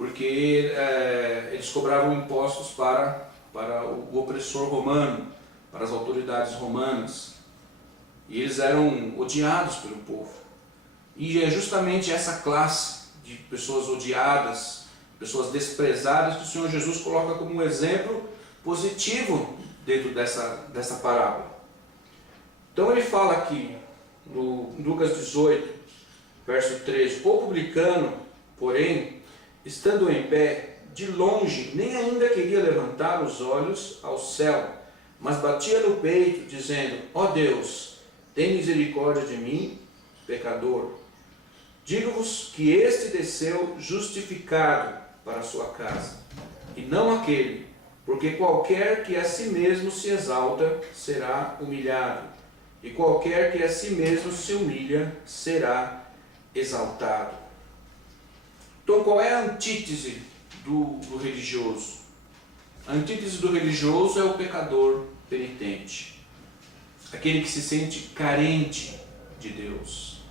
porque eles cobravam impostos para o opressor romano, para as autoridades romanas, e eles eram odiados pelo povo. E é justamente essa classe de pessoas odiadas, pessoas desprezadas, que o Senhor Jesus coloca como um exemplo positivo dentro dessa parábola. Então ele fala aqui, no Lucas 18, verso 13: o publicano, porém, estando em pé, de longe, nem ainda queria levantar os olhos ao céu, mas batia no peito, dizendo: ó Deus, tem misericórdia de mim, pecador. Digo-vos que este desceu justificado para a sua casa, e não aquele, porque qualquer que a si mesmo se exalta será humilhado, e qualquer que a si mesmo se humilha será exaltado. Então, qual é a antítese do religioso? A antítese do religioso é o pecador penitente, aquele que se sente carente de Deus,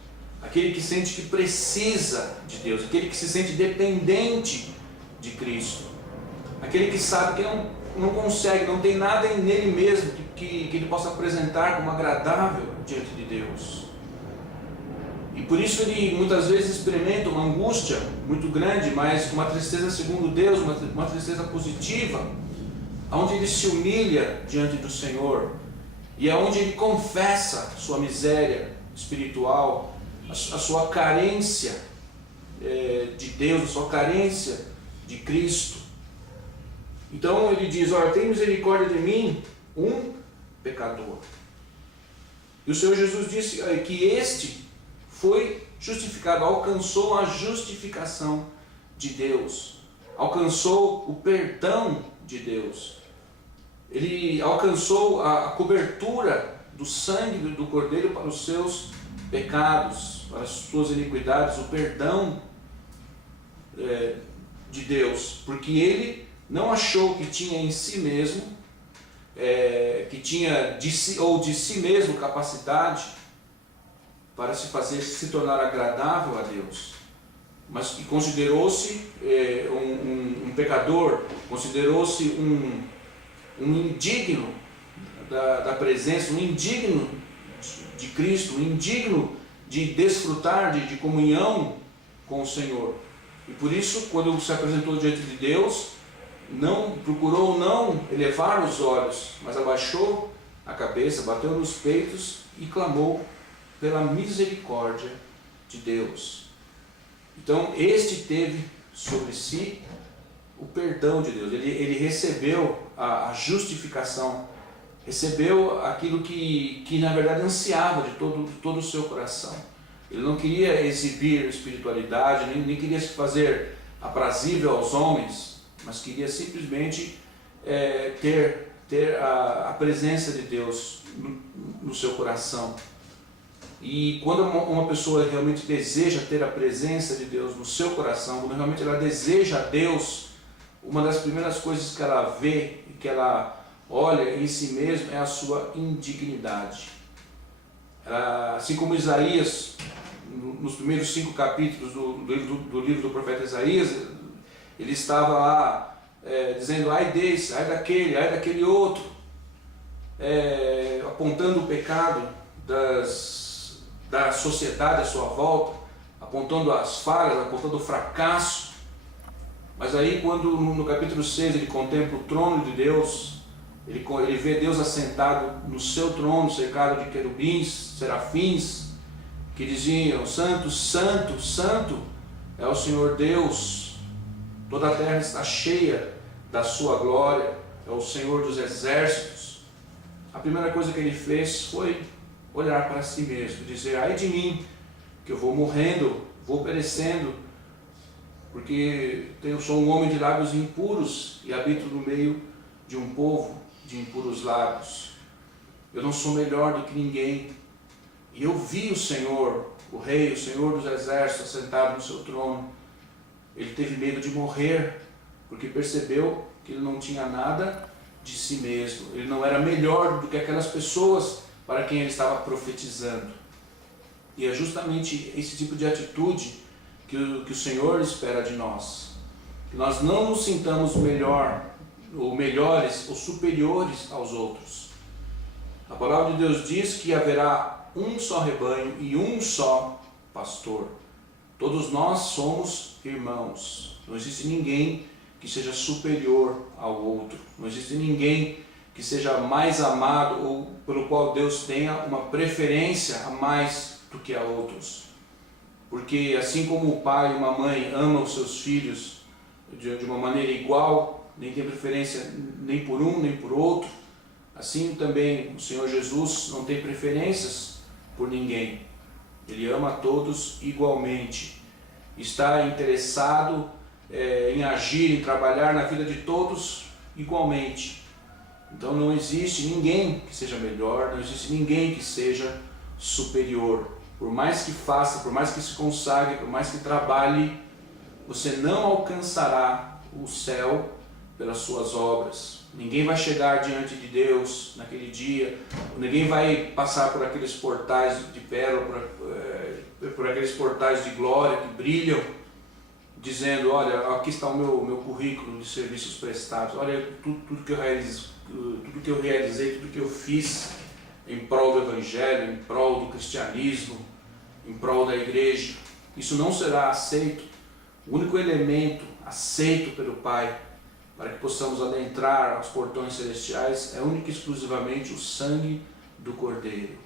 aquele que sente que precisa de Deus, aquele que se sente dependente de Cristo, aquele que sabe que não consegue, não tem nada nele mesmo que ele possa apresentar como agradável diante de Deus. E por isso ele muitas vezes experimenta uma angústia muito grande, mas uma tristeza segundo Deus, uma tristeza positiva, onde ele se humilha diante do Senhor, e é onde ele confessa sua miséria espiritual, a sua carência de Deus, a sua carência de Cristo. Então ele diz: olha, tem misericórdia de mim, um pecador. E o Senhor Jesus disse que este foi justificado, alcançou a justificação de Deus, alcançou o perdão de Deus, ele alcançou a cobertura do sangue do Cordeiro para os seus pecados, para as suas iniquidades, o perdão de Deus, porque ele não achou que tinha em si mesmo, que tinha de si mesmo capacidade para se tornar agradável a Deus, mas que considerou-se um pecador, considerou-se um indigno da presença, um indigno de Cristo, um indigno de desfrutar de comunhão com o Senhor. E por isso, quando se apresentou diante de Deus, procurou não elevar os olhos, mas abaixou a cabeça, bateu nos peitos e clamou pela misericórdia de Deus. Então este teve sobre si o perdão de Deus, ele recebeu a justificação, recebeu aquilo que na verdade ansiava de todo o seu coração. Ele não queria exibir espiritualidade, nem queria se fazer aprazível aos homens, mas queria simplesmente ter a presença de Deus no seu coração. E quando uma pessoa realmente deseja ter a presença de Deus no seu coração, quando realmente ela deseja a Deus, uma das primeiras coisas que ela vê e que ela olha em si mesma é a sua indignidade. Assim como Isaías, nos primeiros 5 capítulos do livro do profeta Isaías, ele estava lá dizendo: ai desse, ai daquele outro, apontando o pecado da sociedade à sua volta, apontando as falhas, apontando o fracasso. Mas aí, quando no capítulo 6 ele contempla o trono de Deus, ele vê Deus assentado no seu trono, cercado de querubins, serafins, que diziam: santo, santo, santo é o Senhor Deus, toda a terra está cheia da sua glória, é o Senhor dos exércitos. A primeira coisa que ele fez foi olhar para si mesmo, dizer: ai de mim, que eu vou morrendo, vou perecendo, porque eu sou um homem de lábios impuros e habito no meio de um povo de impuros lábios. Eu não sou melhor do que ninguém. E eu vi o Senhor, o Rei, o Senhor dos exércitos, sentado no seu trono. Ele teve medo de morrer, porque percebeu que ele não tinha nada de si mesmo. Ele não era melhor do que aquelas pessoas para quem ele estava profetizando. E é justamente esse tipo de atitude que o Senhor espera de nós. que nós não nos sintamos melhor, ou melhores, ou superiores aos outros. A palavra de Deus diz que haverá um só rebanho e um só pastor. Todos nós somos irmãos. Não existe ninguém que seja superior ao outro. Não existe ninguém que seja mais amado ou pelo qual Deus tenha uma preferência a mais do que a outros. Porque assim como o pai e uma mãe amam os seus filhos de uma maneira igual, nem tem preferência nem por um nem por outro, assim também o Senhor Jesus não tem preferências por ninguém. Ele ama a todos igualmente. Está interessado em agir, em trabalhar na vida de todos igualmente. Então não existe ninguém que seja melhor, não existe ninguém que seja superior. Por mais que faça, por mais que se consagre, por mais que trabalhe, você não alcançará o céu pelas suas obras. Ninguém vai chegar diante de Deus naquele dia, ninguém vai passar por aqueles portais de pérola, por aqueles portais de glória que brilham, dizendo: olha, aqui está o meu currículo de serviços prestados, olha tudo que eu realizei, tudo que eu fiz em prol do Evangelho, em prol do cristianismo, em prol da igreja. Isso não será aceito. O único elemento aceito pelo Pai para que possamos adentrar aos portões celestiais é único e exclusivamente o sangue do Cordeiro,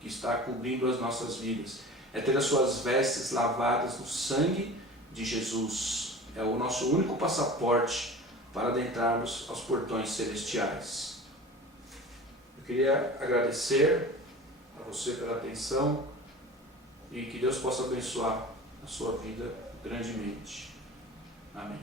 que está cobrindo as nossas vidas. É ter as suas vestes lavadas no sangue de Jesus. É o nosso único passaporte para adentrarmos aos portões celestiais. Eu queria agradecer a você pela atenção e que Deus possa abençoar a sua vida grandemente. Amém.